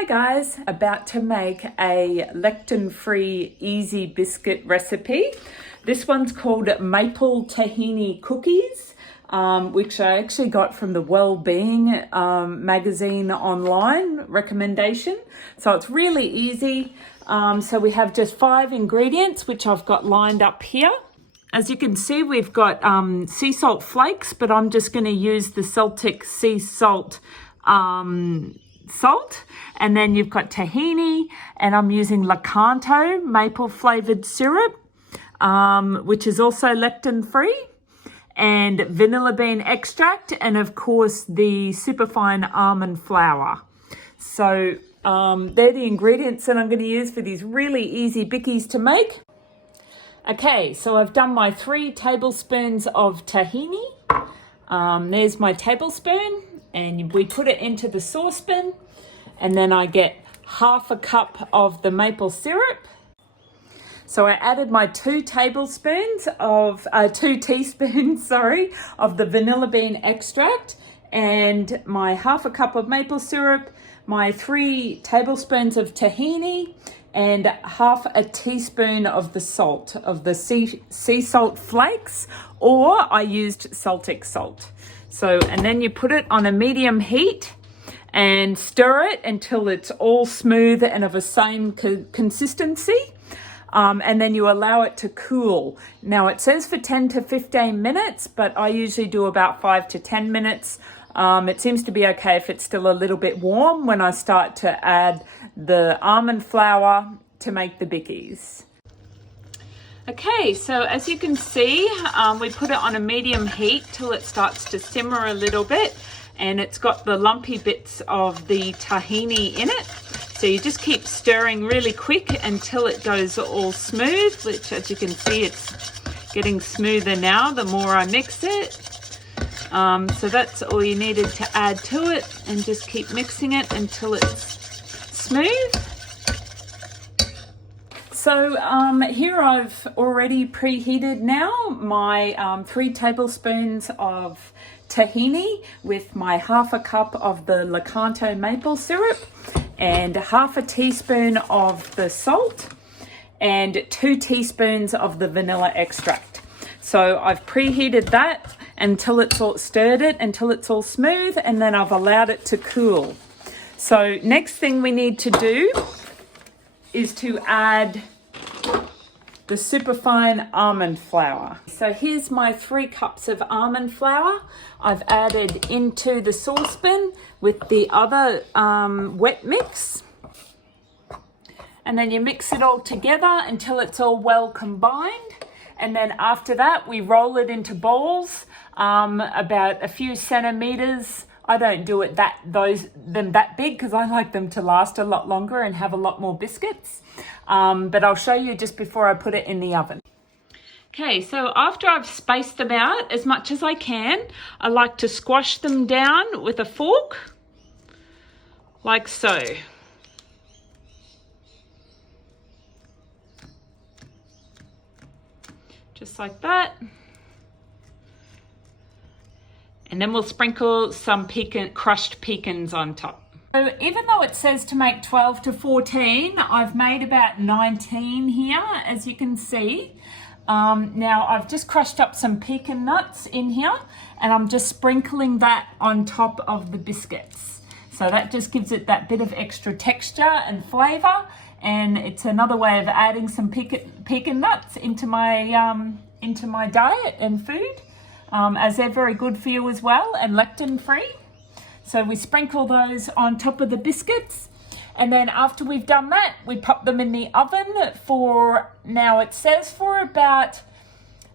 Hi guys, about to make a lectin-free easy biscuit recipe. This one's called maple tahini cookies, which I actually got from the Wellbeing magazine online recommendation. So it's really easy. So we have just 5 ingredients, which I've got lined up here. As you can see, we've got sea salt flakes, but I'm just going to use the Celtic Sea Salt salt. And then you've got tahini, and I'm using Lakanto maple flavored syrup, which is also lectin free, and vanilla bean extract, and of course the superfine almond flour. So they're the ingredients that I'm going to use for these really easy bickies to make. Okay, so I've done my 3 tablespoons of tahini. There's my tablespoon, and we put it into the saucepan, and then I get half a cup of the maple syrup. So I added my 2 teaspoons of the vanilla bean extract, and my half a cup of maple syrup, my 3 tablespoons of tahini, and half a teaspoon of the salt, of the sea salt flakes, or I used Celtic salt. So, and then you put it on a medium heat and stir it until it's all smooth and of the same consistency. And then you allow it to cool. Now it says for 10 to 15 minutes, but I usually do about 5 to 10 minutes. It seems to be okay if it's still a little bit warm when I start to add the almond flour to make the bickies. Okay, so as you can see, we put it on a medium heat till it starts to simmer a little bit, and it's got the lumpy bits of the tahini in it. So you just keep stirring really quick until it goes all smooth, which as you can see, it's getting smoother now the more I mix it. So that's all you needed to add to it, and just keep mixing it until it's smooth. So here I've already preheated now my 3 tablespoons of tahini with my half a cup of the Lakanto maple syrup, and half a teaspoon of the salt, and 2 teaspoons of the vanilla extract. So I've preheated that until it's all stirred it, until it's all smooth, and then I've allowed it to cool. So next thing we need to do is to add the superfine almond flour. So here's my 3 cups of almond flour. I've added into the saucepan with the other wet mix. And then you mix it all together until it's all well combined. And then after that, we roll it into balls about a few centimeters. I don't do it that big because I like them to last a lot longer and have a lot more biscuits. But I'll show you just before I put it in the oven. Okay, so after I've spaced them out as much as I can, I like to squash them down with a fork, like so. Just like that. And then we'll sprinkle some crushed pecans on top. So even though it says to make 12 to 14, I've made about 19 here, as you can see. Now I've just crushed up some pecan nuts in here, and I'm just sprinkling that on top of the biscuits. So that just gives it that bit of extra texture and flavor, and it's another way of adding some pecan nuts into my diet and food, as they're very good for you as well and lectin free. So we sprinkle those on top of the biscuits, and then after we've done that, we pop them in the oven for, now it says for about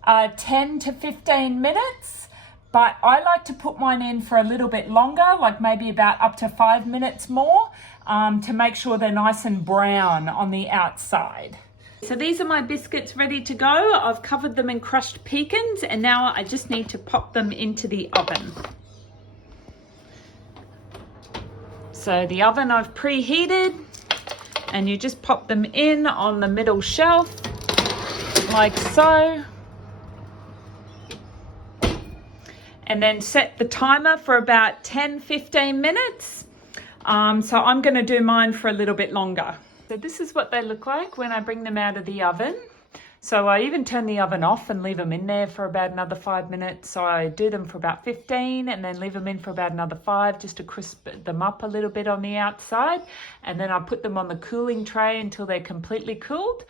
10 to 15 minutes, but I like to put mine in for a little bit longer, like maybe about up to 5 minutes more, to make sure they're nice and brown on the outside. So these are my biscuits ready to go. I've covered them in crushed pecans, and now I just need to pop them into the oven. So the oven I've preheated, and you just pop them in on the middle shelf, like so. And then set the timer for about 10-15 minutes. So I'm going to do mine for a little bit longer. So this is what they look like when I bring them out of the oven. So I even turn the oven off and leave them in there for about another 5 minutes. So I do them for about 15 and then leave them in for about another 5 just to crisp them up a little bit on the outside. And then I put them on the cooling tray until they're completely cooled.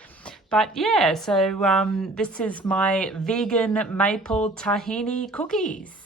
But yeah, so this is my vegan maple tahini cookies.